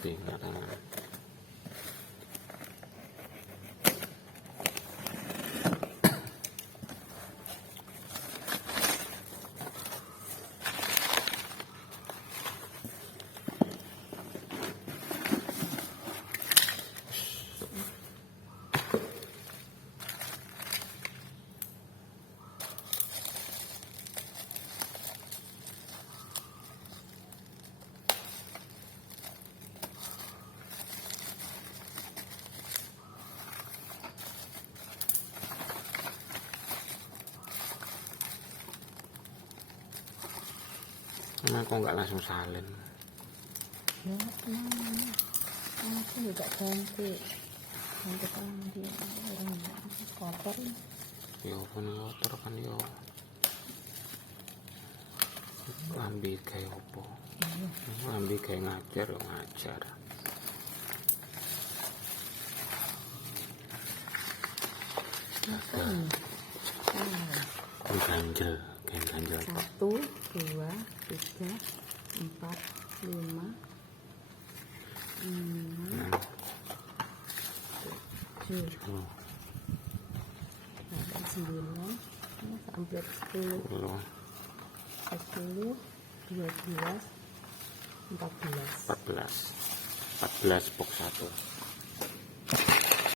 ngerti nggak tahu. Nah, kok nggak langsung salin? Ya, aku juga ganti di orang kotor. Ya pun kotor kan yo. Lambi kayak opo? Lambi kayak ngajar yo ngajar. Ganjel. 1, 2, 3, 4, 5, 6, 7, 9, hampir 10, 12, 14. 14 box 1.